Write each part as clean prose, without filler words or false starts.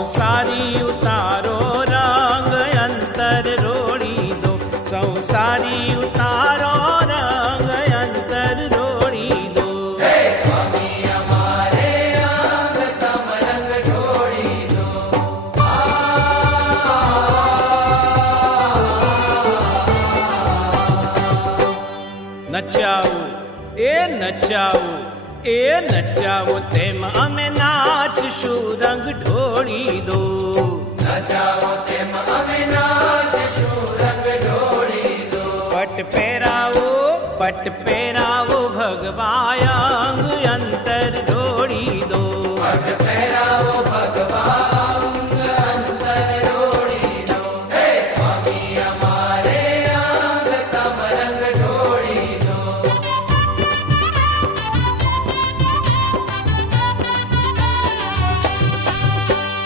સંસારી ઉતારો રંગ અંતર રોડી દો, સંસારી ઉતારો રંગ અંતર રોડી દો. હે સ્વામી અમારે અંગ તમ રંગ ઢોળી દો. નચાવું એ નચાવું એ નચાવો તેમ અમે નાચશું રંગ ઢોળી દો. નચાવો તેમ અમે નાચશું રંગ ઢોળી દો. પટ પહેરાવો ભગવાય અંગ અંતર ઢોળી દો. પટ પહેરાવો ભગવાન અંતર ઢોળી દો. હે સ્વામી અમારે અંગ તમ રંગ ઢોળી દો.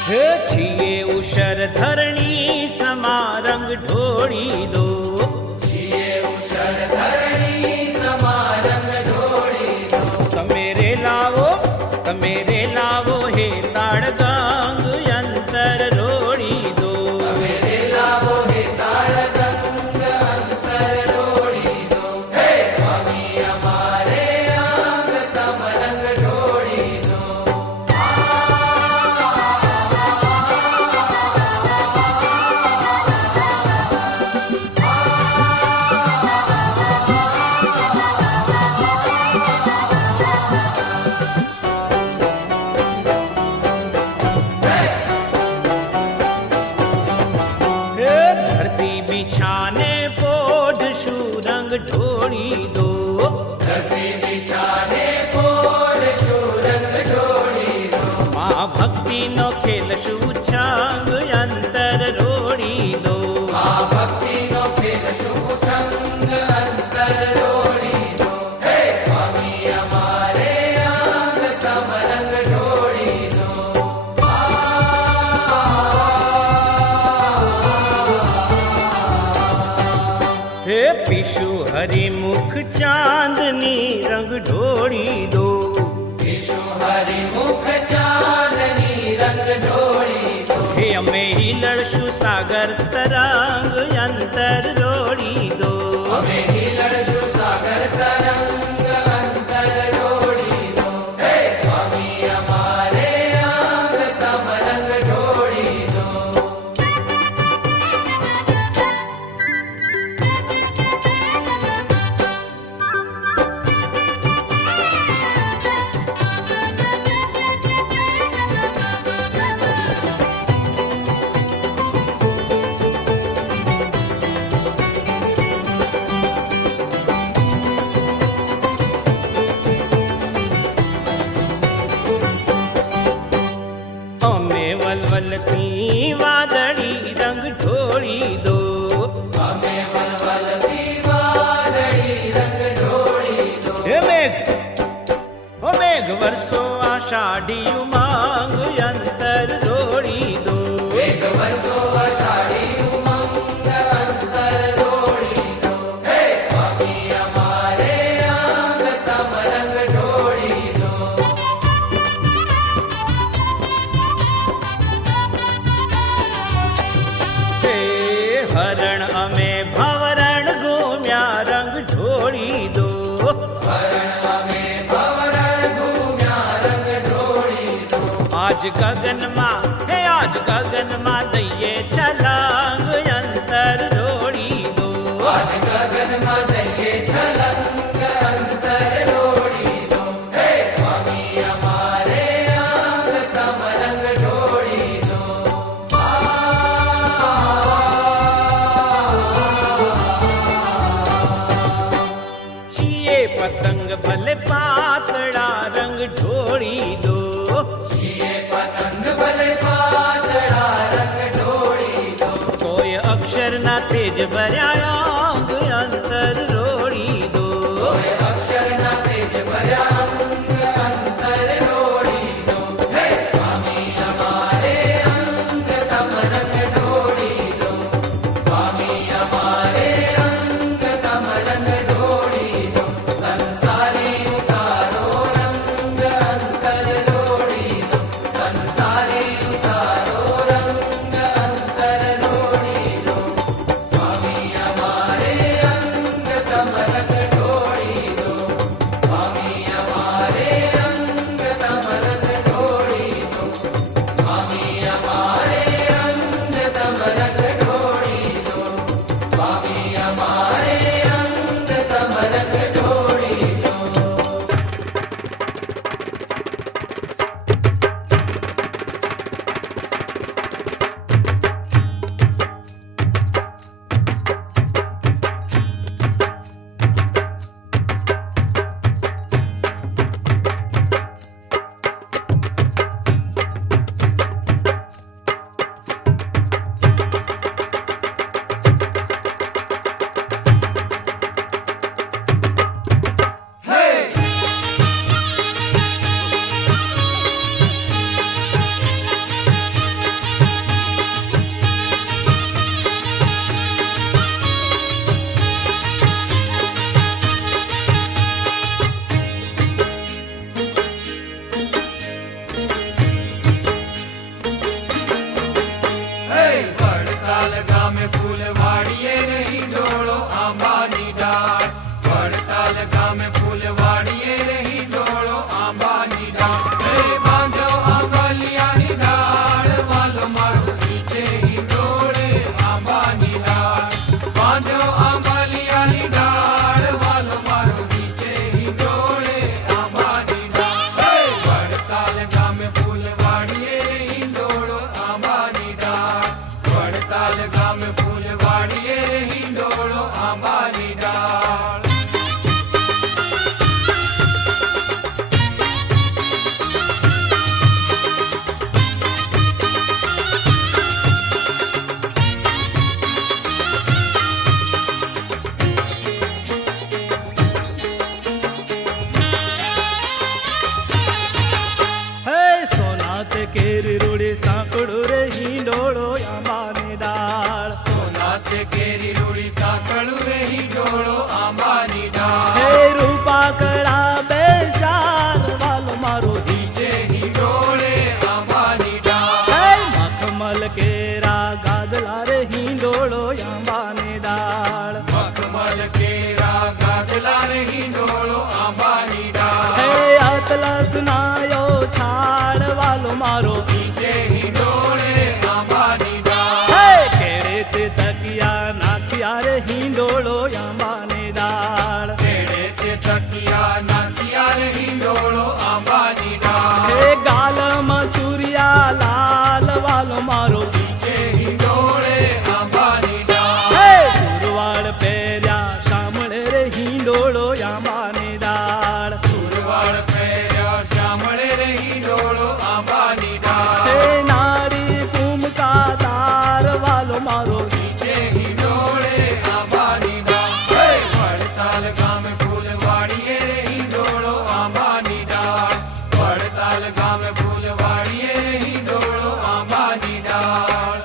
હે છીએ ઉષર ધરણી સમા રંગ ઢોળી દો. છીએ ઉષર ધરણી સમા રંગ ઢોળી દો. તમે રે લાવો હે તાળ ગંગ અંતર રોડી દો. તમે રે લાવો હે તાળ ગંગ અંતર ઢોળી દો. હે સ્વામી અમારે અંગ તમ રંગ ઢોળી દો. હે ધરતી બિછાને પોઢશું રંગ ઢોળી દો. ધરતી બિછાને પોઢશું રંગ ઢોળી દો. મા ભક્તિનો ખેલશું છંગ અંતર રોડી દો. મા ભક્તિનો ખેલ શું છંગ અંતર ઢોળી દો. હે સ્વામી અમારે અંગ તમ રંગ ઢોળી દો. હે પીશુ હરિમુખ ચાંદની રંગ ઢોળી દો. વિષુ હરિમુખ ચાંદની રંગ ઢોળી દો. હે અમે હિલડશું સાગર તરંગ અંતર રોડી દો. અમે હિલડશું સાગર તરંગ અંતર ઢોળી દો. હે સ્વામી અમારે અંગ તમ રંગ ઢોળી દો. અમે વલવલતી વાદળી રંગ ઢોળી દો. અમે વલવલતી વાદળી રંગ ઢોળી દો. હે મેઘ વર્ષો આષાઢી ઉમંગ અંતર રોડી દો. વેગ વર્ષો અષાઢી ઉમંગ અંતર ઢોળી દો. હે સ્વામી અમારે અંગ તમ રંગ ઢોળી દો. હે હરણ અમે ભવરણ ઘૂમ્યા રંગ ઢોળી દો. હરણ અમે ભવરણ ઘૂમ્યા રંગ ઢોળી દો. આજ ગગનમાં દઈએ છલાંગ અંતર રોડી દો. આજ ગગનમાં દઈએ છલંગ અંતર ઢોળી દો. હે સ્વામી અમારે અંગ તમ રંગ ઢોળી દો. છીએ પતંગ ભલે પાતળા રંગ ઢોળી દો. છીએ પતંગ ભલે પાતળા રંગ ઢોળી દો. કોઈ અક્ષરના તેજ ભર્યા અંગ અંતર રોડી દો. કોઈ અક્ષરના તેજ ભર્યા અંગ અંતર ઢોળી દો. હે સ્વામી અમારે અંગ તમ રંગ ઢોળી દો. સ્વામી અમારે અંગ તમ રંગ ઢોળી દો. સંસારી ઉતારો રંગ અંતર ઢોળી દો. સંસારી ઉતારો ગામે ફૂલવાડીએ રે હિંડોળો આંબાની ડાળ. કેરી રોડે સાંકળો રે હિંડોળો આંબાની ડાળ. સોનાથે કેરી રોડી સાંકળું રે હિંડોળો આંબાની ડાળ. હે રૂપા કળા બેસાર વાલો મારો નીચે હિંડોળે આંબાની ડાળ. હે મખમલ કેરા ગાદલા રે હિંડોળો આંબાની ડાળ. મખમલ કેરા ગાદલા રે હિંડોળો આંબાની ડાળ. હે અતલસ નાયો છાડ વાલો મારો નીચે હિંડોળે આંબાની ડાળ. હે કેરે તે તકિયા નાખ્યા રે હિંડોળો આંબાની ડાળ. કેળે તે તકિયા નાખ્યા રે હિંડોળો આંબાની ડાળ. હે ગાલમાં સૂર્યા લાલ વાલો મારો નીચે હિંડોળે આંબાની ડાળ. હે સુરવાળ પહેર્યા શામળે રે હિંડોળો આંબાની ડાળ. સુરવાળ પહેર્યા શામળે રે હિંડોળો આંબાની ડાળ. હે નારી ફૂમકા તાર વાલો મારો નીચે હિંડોળે આંબાની ડાળ. હે વડતાલ ગામે ફૂલવાડીએ રે હિંડોળો આંબાની ડાળ. વડતાલ ગામે ફૂલવાડીએ રે હિંડોળો આંબાની ડાળ.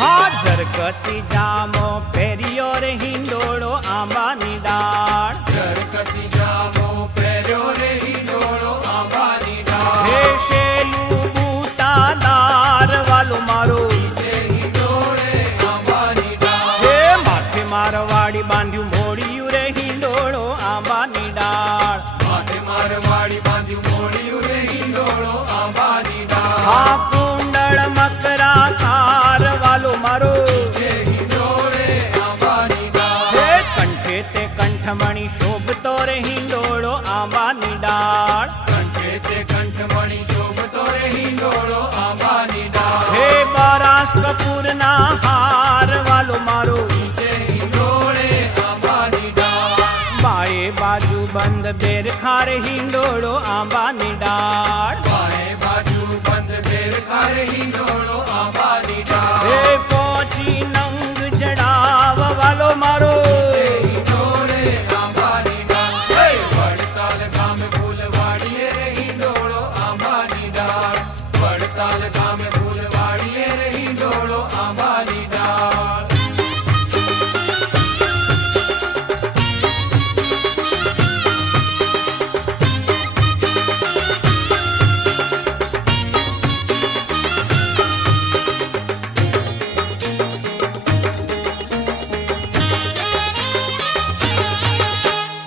હાજર કસી જામો પહેર્યો રે હિંડોળો આંબાની ડાળ. જરકસી જામો પહેર્યો રે હિંડોળો આંબાની ડાળ. હે શેલું બૂટાદાર વાલો મારો નીચે હિંડોળે આંબાની ડાળ. હે માથે મારવાડી બાંધ્યું મોડિયું રે હિંડોળો આંબાની ડાળ. માથે મારવાડી બાંધ્યું મોડિયું રે હિંડોળો આંબાની ડાળ. હા કુંડળ મકરા કાર વાલો મારો નીચે હિંડોળે આંબાની ડાળ. હે કંઠે તે કંઠમણી શોભતો રે હિંડોળો આંબાની ડાળ. કંઠે તે કંઠમણી શોભતો રે હિંડોળો આંબાની ડાળ. હે બરાસ કપૂરના હાર વાલો મારો નીચે હિંડોળે આંબાની ડાળ. બાએ બાજુ બંધ બેર ખાર હિંડોળો આંબાની ડાળ. બાએ બાજુ બંધ બેર ખારે હિંડોળો આંબાની ડાળ. હે પોચી નંગ જડાવ વાલો મારો નીચે હિંડોળે આંબાની ડાળ. હે વડતાલ ગામે ફૂલવાડીએ રે હિંડોળો આંબાની ડાળ. વડતાલ ગામે ફૂલવાડીએ રે હિંડોળો આંબાની ડાળ.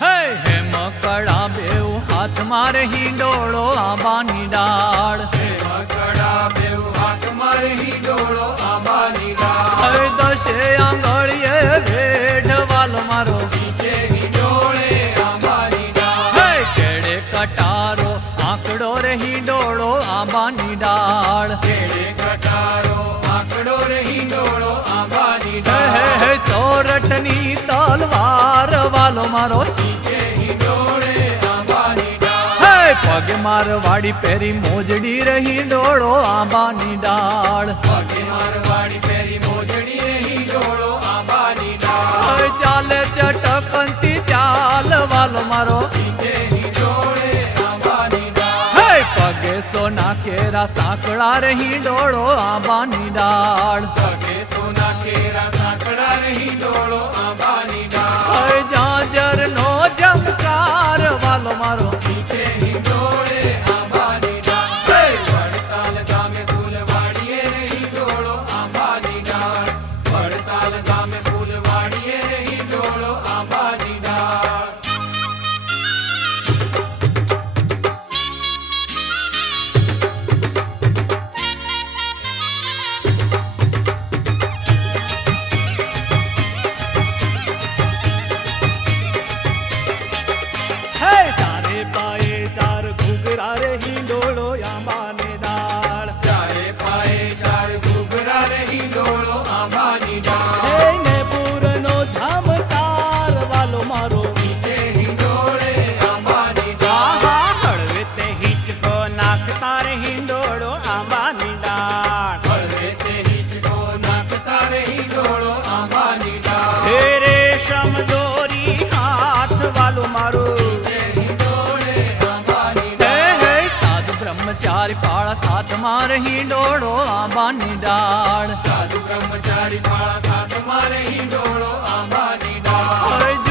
હે હેમ કળા બેઉ હાથ મારે હિંડોળો આંબાની ડાળ. હે મકડા બેઉ હાથ મારે હિંડોળો આંબાની ડાળ. હે દશે આંગળીએ વેઢ વાલો મારો નીચે હિંડોળે આંબાની ડાળ. હે કેડે કટારો આંકડો રે હિંડોળો આંબાની ડાળ. કેળે કટારો આંકડો રે હિંડોળો આંબાની હે ડાળ. હે સોરઠની તલવાર વાલો મારો નીચે હિંડોળે આંબાની ડાળ. હે પગે મારવાડી પહેરી મોજડી રહી ડોળો આંબાની ડાળ. પગે મારવાડી પહેરી મોજડી રે હિંડોળો આંબાની ડાળ. હે ચાલે ચટકંતી ચાલ વાલો મારો નીચે હિંડોળે આંબાની ડાળ. હે પગે સોના કેરા સાંકળા રહી ડોળો આંબાની ડાળ. પગે સોના કેરા સાંકળા રે હિંડોળો આંબાની ડાળ. હે જાજર નો જમકાર વાલો મારો નીચે હિંડોળે આંબાની ડાળ. હે વડતાલ ગામે ફૂલવાડીએ રે હિંડોળો આંબાની ડાળ. વડતાલ ગામે ફૂલવાડીએ રે હિંડોળો આંબાની ડાળ. મારે હિંડોળો આંબાની ડાળ સાધુ બ્રહ્મચારી કાળા સાથ મારે હિંડોળો આંબાની ડાળ.